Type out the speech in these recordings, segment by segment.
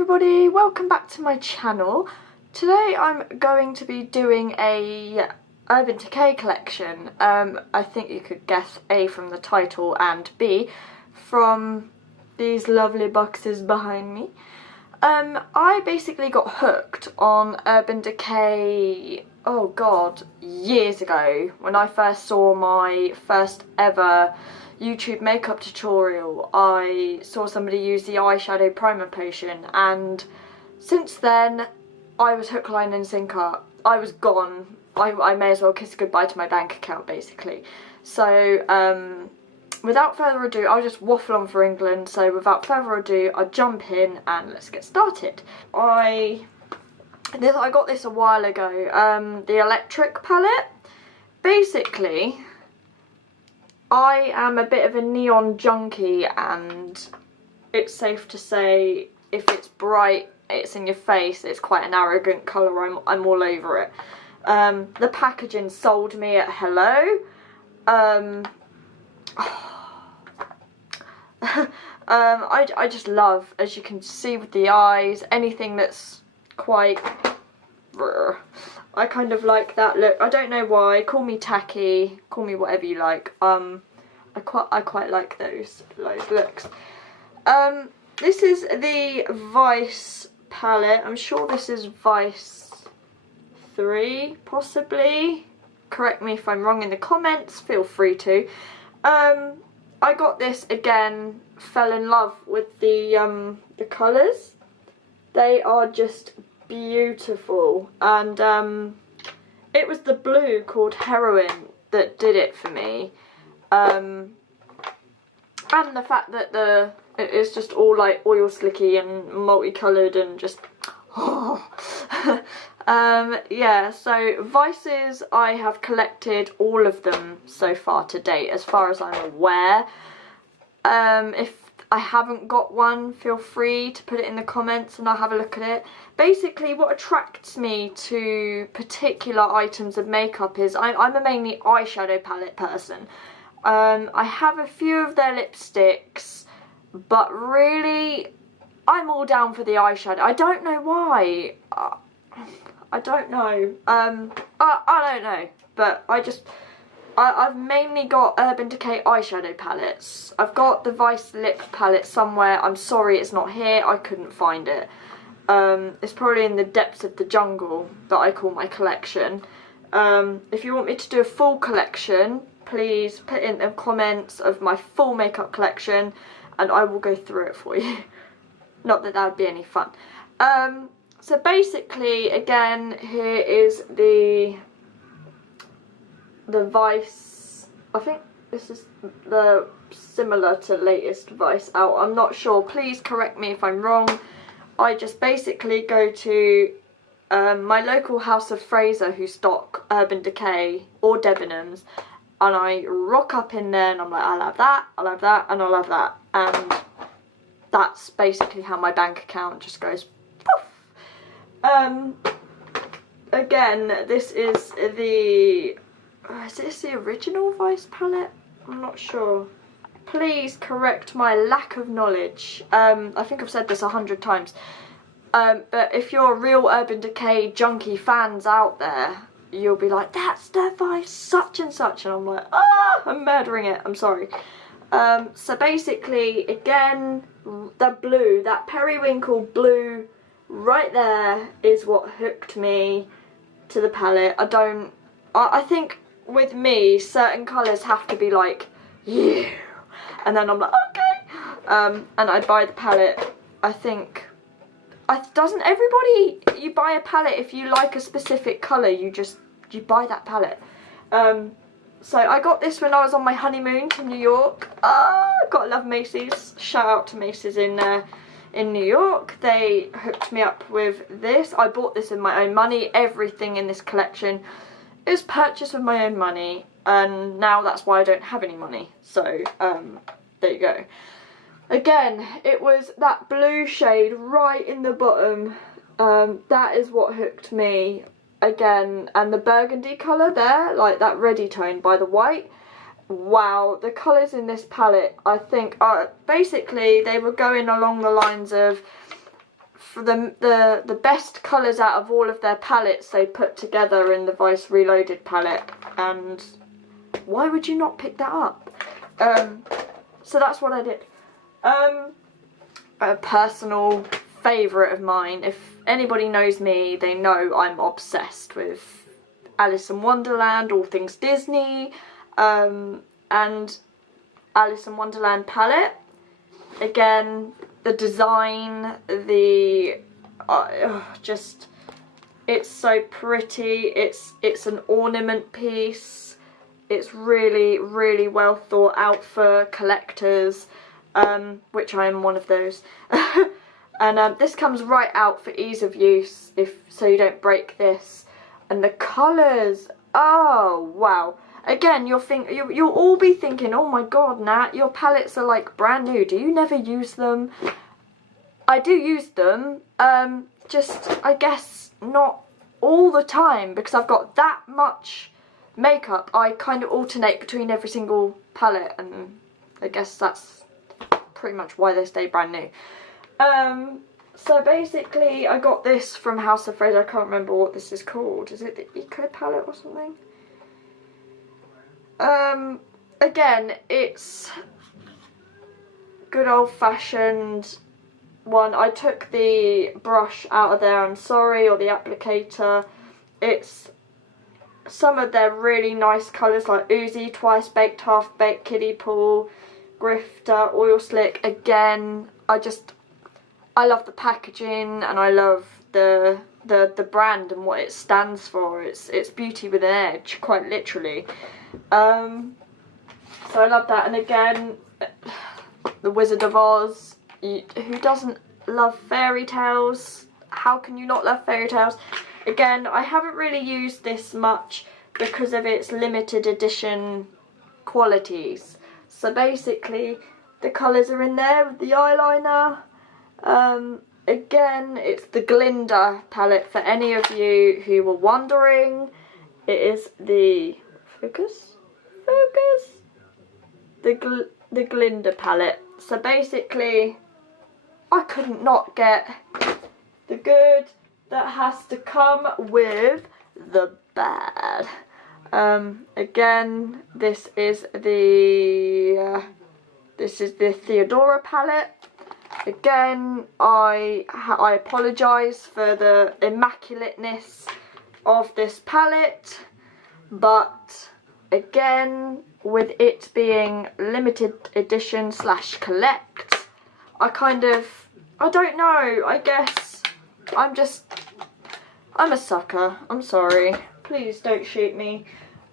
everybody, welcome back to my channel. Today I'm going to be doing a Urban Decay collection. I think you could guess A from the title and B from these lovely boxes behind me. I basically got hooked on Urban Decay, oh god, years ago when I first saw my first ever YouTube makeup tutorial. I saw somebody use the eyeshadow primer potion, and since then I was hook, line and sinker. I was gone. I may as well kiss goodbye to my bank account basically. So without further ado, I'll just waffle on for England. So without further ado, I jump in and let's get started. I got this a while ago, the electric palette. Basically, I am a bit of a neon junkie, and it's safe to say if it's bright, it's in your face, it's quite an arrogant colour, I'm all over it. The packaging sold me at hello. I just love, as you can see with the eyes, anything that's quite... I kind of like that look. I don't know why. Call me tacky, call me whatever you like. I quite like those looks. This is the Vice palette. I'm sure this is Vice 3, possibly. Correct me if I'm wrong in the comments. Feel free to. I got this again. Fell in love with the colours. They are just beautiful, and it was the blue called Heroin that did it for me, and the fact that it is just all like oil slicky and multicoloured and just yeah. So Vices, I have collected all of them so far to date as far as I'm aware. If I haven't got one, feel free to put it in the comments and I'll have a look at it. Basically, what attracts me to particular items of makeup is I'm a mainly eyeshadow palette person. I have a few of their lipsticks, but really, I'm all down for the eyeshadow. I don't know why. I don't know. I don't know, but I've mainly got Urban Decay eyeshadow palettes. I've got the Vice lip palette somewhere. I'm sorry it's not here. I couldn't find it. It's probably in the depths of the jungle that I call my collection. If you want me to do a full collection, please put in the comments of my full makeup collection and I will go through it for you. Not that that would be any fun. So basically, again, here is the Vice. I think this is the similar to latest Vice out. I'm not sure. Please correct me if I'm wrong. I just basically go to my local House of Fraser who stock Urban Decay or Debenhams, and I rock up in there and I'm like, I'll have that, I'll have that, and I'll have that. And that's basically how my bank account just goes poof. Again, this is the... is this the original Vice palette? I'm not sure. Please correct my lack of knowledge. I think I've said this 100 times. But if you're real Urban Decay junkie fans out there, you'll be like, that's the Vice such and such. And I'm like, ah, I'm murdering it. I'm sorry. So basically, again, the blue, that periwinkle blue right there is what hooked me to the palette. I think with me, certain colours have to be like, yeah. And then I'm like, okay. And I buy the palette. I think, doesn't everybody, you buy a palette if you like a specific colour, you buy that palette. So I got this when I was on my honeymoon to New York. Gotta love Macy's. Shout out to Macy's in New York. They hooked me up with this. I bought this with my own money. Everything in this collection is purchased with my own money, and now that's why I don't have any money. So there you go. Again, it was that blue shade right in the bottom. That is what hooked me. Again, and the burgundy colour there, like that reddy tone by the white. Wow, the colours in this palette, I think, are basically, they were going along the lines of for the best colours out of all of their palettes they put together in the Vice Reloaded palette, and why would you not pick that up? So that's what I did. A personal favourite of mine, if anybody knows me, they know I'm obsessed with Alice in Wonderland, all things Disney, and Alice in Wonderland palette. Again, the design, just, it's so pretty. It's an ornament piece. It's really, really well thought out for collectors, which I am one of those. And this comes right out for ease of use, so you don't break this. And the colours, oh wow. Again, you'll all be thinking, oh my god, Nat, your palettes are like brand new. Do you never use them? I do use them, just I guess not all the time, because I've got that much makeup. I kind of alternate between every single palette, and I guess that's pretty much why they stay brand new. So basically I got this from House of Fraser. I can't remember what this is called. Is it the Eco palette or something? Again, it's good old-fashioned one. I took the brush out of there, I'm sorry, or the applicator. It's some of their really nice colours, like Oozy, Twice Baked, Half Baked, Kiddie Pool, Grifter, Oil Slick. Again, I love the packaging, and I love the brand and what it stands for. It's beauty with an edge, quite literally. So I love that. And again, the Wizard of Oz. Who doesn't love fairy tales? How can you not love fairy tales? Again, I haven't really used this much because of its limited edition qualities. So basically, the colours are in there with the eyeliner. Again, it's the Glinda palette, for any of you who were wondering. It is the the Glinda palette. So basically, I couldn't not get the good that has to come with the bad. Again, this is the Theodora palette. Again, I apologise for the immaculateness of this palette, but again, with it being limited edition / collect, I don't know, I guess I'm a sucker. I'm sorry, please don't shoot me.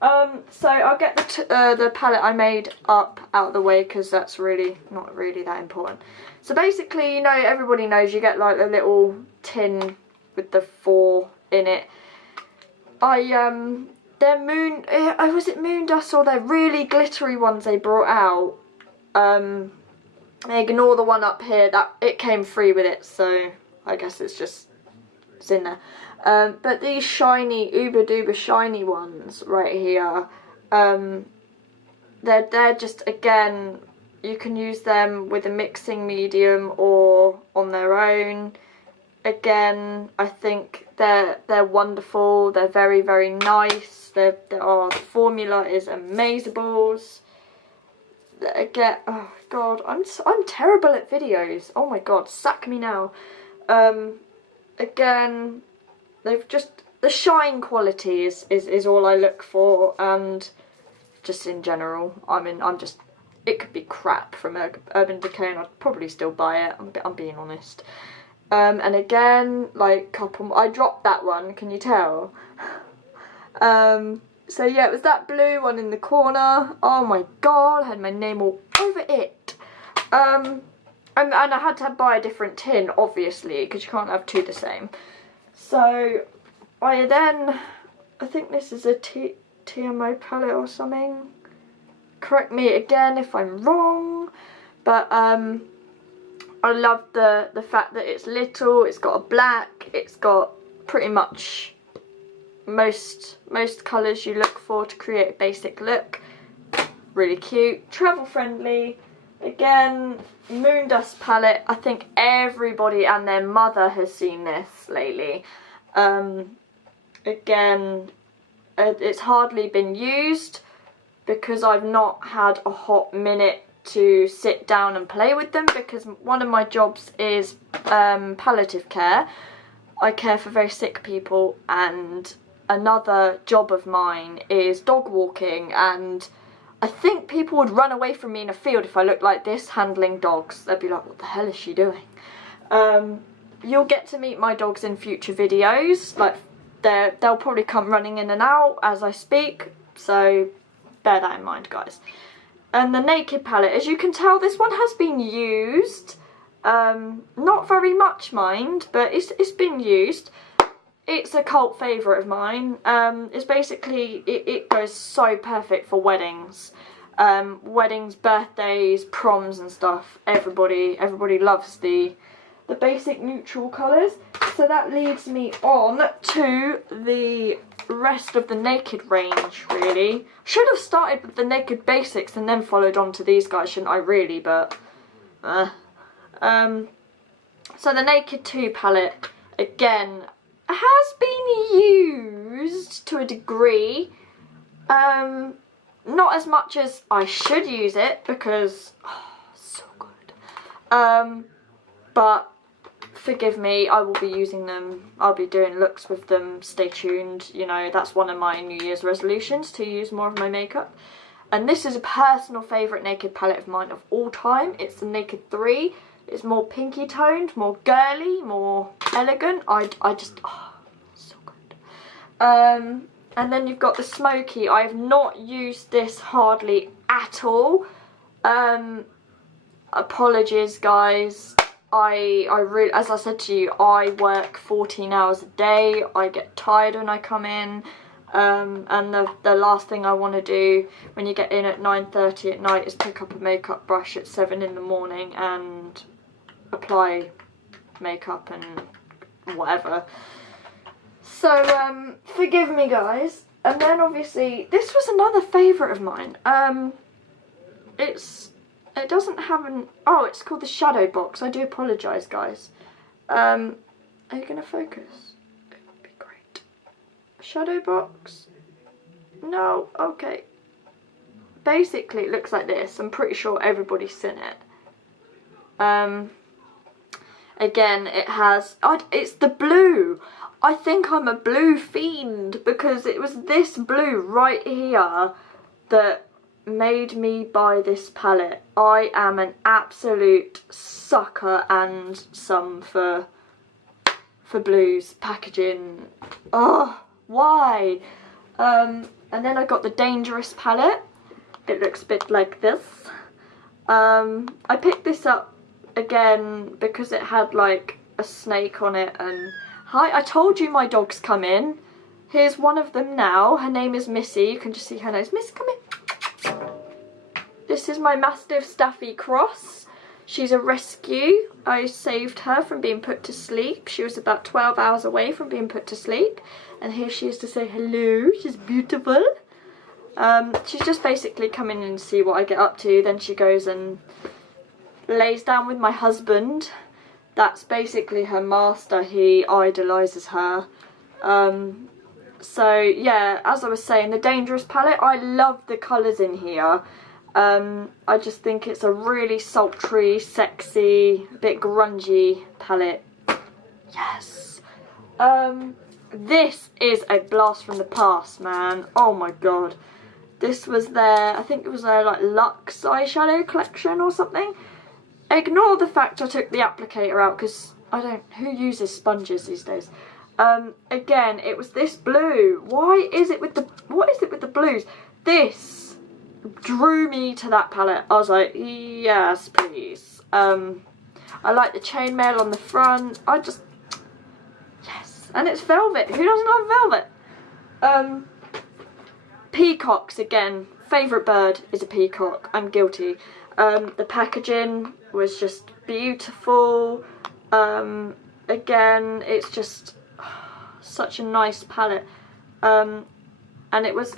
So I'll get the palette I made up out of the way, because that's really not really that important. So basically, you know, everybody knows you get like a little tin with the 4 in it. They're was it Moon Dust, or they're really glittery ones they brought out. Ignore the one up here, that it came free with it, so I guess it's in there. But these shiny, uber duper shiny ones right here, they're just, again, you can use them with a mixing medium or on their own. Again, I think they're wonderful. They're very, very nice. The formula is amazables. Again, oh god, I'm terrible at videos. Oh my god, sack me now. Again, they've just, the shine quality is all I look for, and just in general, it could be crap from Urban Decay and I'd probably still buy it. I'm being honest. And again, like I dropped that one, can you tell? So yeah, it was that blue one in the corner. Oh my god, I had my name all over it. And I had to buy a different tin, obviously, because you can't have 2 the same. So I think this is a TMO palette or something. Correct me again if I'm wrong. But I love the fact that it's little, it's got a black, it's got pretty much most colours you look for to create a basic look. Really cute, travel friendly. Again, Moon Dust palette. I think everybody and their mother has seen this lately. Again, it's hardly been used because I've not had a hot minute to sit down and play with them, because one of my jobs is palliative care. I care for very sick people, and another job of mine is dog walking, and I think people would run away from me in a field if I looked like this handling dogs. They'd be like, what the hell is she doing? You'll get to meet my dogs in future videos. Like, they'll probably come running in and out as I speak, so bear that in mind, guys. And the Naked palette, as you can tell, this one has been used. Not very much, mind, but it's been used. It's a cult favourite of mine. It's basically, it goes so perfect for weddings. Weddings, birthdays, proms and stuff. Everybody loves the basic neutral colours. So that leads me on to the rest of the Naked range, really. Should have started with the Naked basics and then followed on to these guys, shouldn't I, really, but... So the Naked 2 palette, again, has been used to a degree. Not as much as I should use it, because, so good. But forgive me, I will be using them. I'll be doing looks with them. Stay tuned. You know, that's one of my New Year's resolutions, to use more of my makeup. And this is a personal favourite Naked palette of mine of all time. It's the Naked 3. It's more pinky toned, more girly, more elegant. I just, so good. And then you've got the Smoky. I have not used this hardly at all. Apologies, guys. I really, as I said to you, I work 14 hours a day. I get tired when I come in. And the last thing I want to do when you get in at 9:30 at night is pick up a makeup brush at 7 in the morning and apply makeup and whatever. So forgive me, guys. And then obviously this was another favourite of mine. It doesn't have an, oh, it's called the Shadow Box. I do apologise, guys. Are you gonna focus? It would be great. Shadow Box? No, okay. Basically it looks like this. I'm pretty sure everybody's seen it. Again, it has, it's the blue. I think I'm a blue fiend, because it was this blue right here that made me buy this palette. I am an absolute sucker and some for blues packaging. Oh, why? And then I got the Dangerous palette. It looks a bit like this. I picked this up again because it had like a snake on it. And hi, I told you my dogs come in. Here's one of them now. Her name is Missy. You can just see her nose. Missy, come in. This is my Mastiff Staffy Cross. She's a rescue. I saved her from being put to sleep. She was about 12 hours away from being put to sleep. And here she is to say hello. She's beautiful. She's just basically coming in to see what I get up to. Then she goes and lays down with my husband. That's basically her master. He idolises her. So yeah, as I was saying, the Dangerous palette, I love the colours in here. I just think it's a really sultry, sexy, a bit grungy palette. Yes. This is a blast from the past, man. Oh my god. This was their, I think it was their like Luxe eyeshadow collection or something. Ignore the fact I took the applicator out, because who uses sponges these days? Again, it was this blue. What is it with the blues? This drew me to that palette. I was like, yes, please. I like the chainmail on the front. Yes. And it's velvet. Who doesn't love velvet? Peacocks, again. Favourite bird is a peacock. I'm guilty. The packaging was just beautiful. Again, it's just such a nice palette. And it was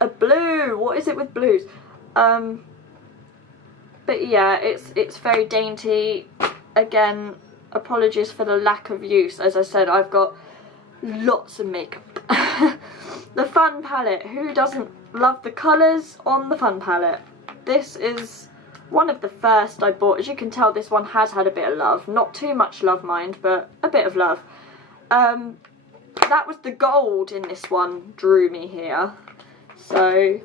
a blue. What is it with blues? But yeah, it's very dainty. Again, apologies for the lack of use. As I said, I've got lots of makeup. The Fun palette. Who doesn't love the colours on the Fun palette? This is one of the first I bought. As you can tell, this one has had a bit of love. Not too much love, mind, but a bit of love. That was the gold in this one drew me here. So,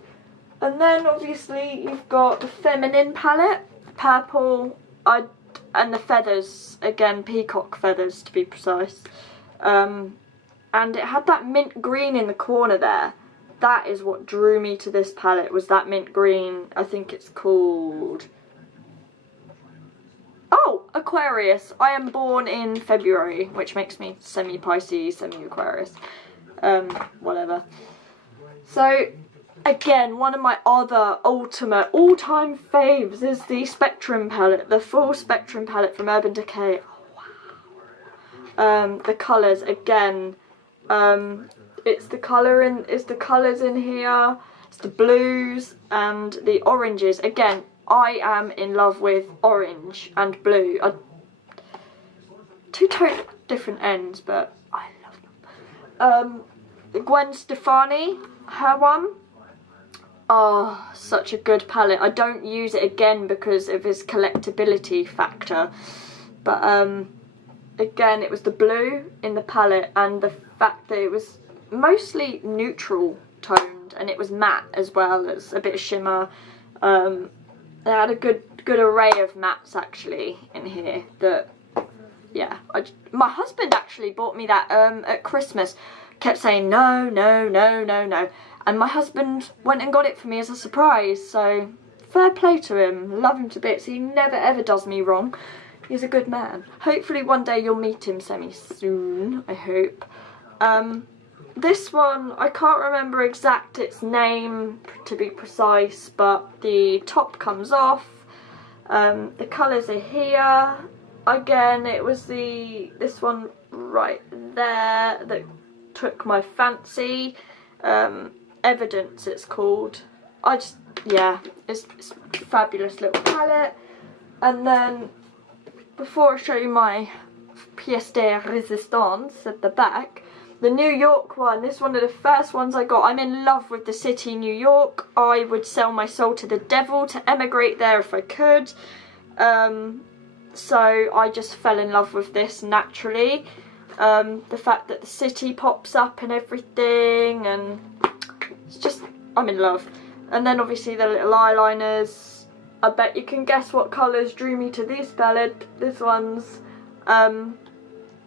and then obviously you've got the Feminine palette, purple, and the feathers, again peacock feathers to be precise. And it had that mint green in the corner there. That is what drew me to this palette, was that mint green. I think it's called... Oh, Aquarius. I am born in February, which makes me semi-Pisces, semi-Aquarius. Whatever. So, again, one of my other ultimate all-time faves is the Spectrum palette, the full Spectrum palette from Urban Decay. Oh, wow. The colours, again, it's the colours in here, it's the blues and the oranges. Again, I am in love with orange and blue. Two totally different ends, but I love them. Gwen Stefani, her one. Oh, such a good palette. I don't use it again because of its collectability factor. But again, it was the blue in the palette and the fact that it was mostly neutral toned and it was matte as well as a bit of shimmer. They had a good array of mattes actually in here that, yeah, my husband actually bought me that at Christmas. Kept saying no, no, no, no, no. And my husband went and got it for me as a surprise, so fair play to him. Love him to bits. He never ever does me wrong. He's a good man. Hopefully one day you'll meet him semi-soon, I hope. This one, I can't remember exact its name to be precise, but the top comes off. The colours are here. Again, it was this one right there that took my fancy. Evidence it's called. Yeah, it's a fabulous little palette. And then, before I show you my pièce de résistance at the back, the New York one, this one of the first ones I got. I'm in love with the city New York. I would sell my soul to the devil to emigrate there if I could. So I just fell in love with this naturally. The fact that the city pops up and everything, and it's just, I'm in love. And then obviously the little eyeliners. I bet you can guess what colours drew me to this palette. This one's.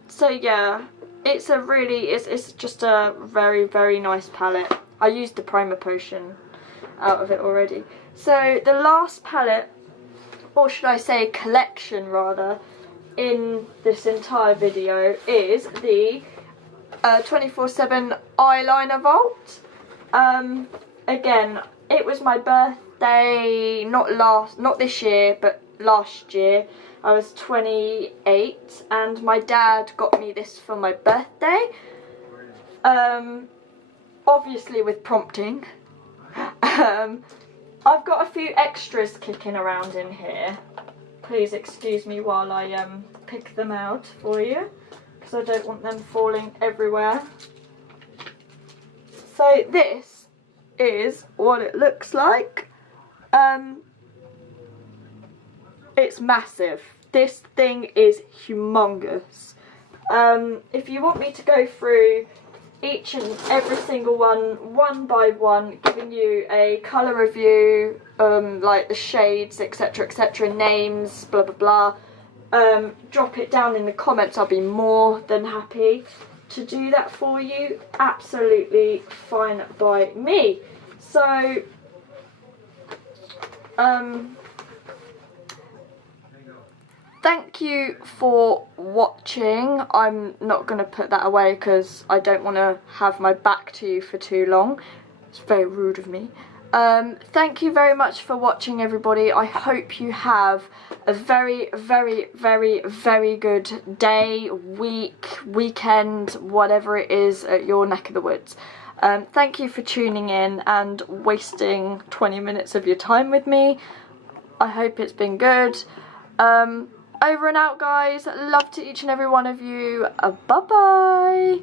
So yeah. It's just a very, very nice palette. I used the primer potion out of it already. So the last palette, or should I say collection rather, in this entire video is the 24/7 eyeliner vault. Again, it was my birthday, not this year, but last year. I was 28 and my dad got me this for my birthday. Obviously with prompting. I've got a few extras kicking around in here. Please excuse me while I pick them out for you, because I don't want them falling everywhere. So this is what it looks like. It's massive. This thing is humongous. If you want me to go through each and every single one by one, giving you a colour review, like the shades, etc, etc, names, blah blah blah, drop it down in the comments. I'll be more than happy to do that for you. Absolutely fine by me. So thank you for watching. I'm not going to put that away because I don't want to have my back to you for too long. It's very rude of me. Thank you very much for watching, everybody. I hope you have a very, very, very, very good day, week, weekend, whatever it is at your neck of the woods. Thank you for tuning in and wasting 20 minutes of your time with me. I hope it's been good. Over and out, guys. Love to each and every one of you. Bye bye.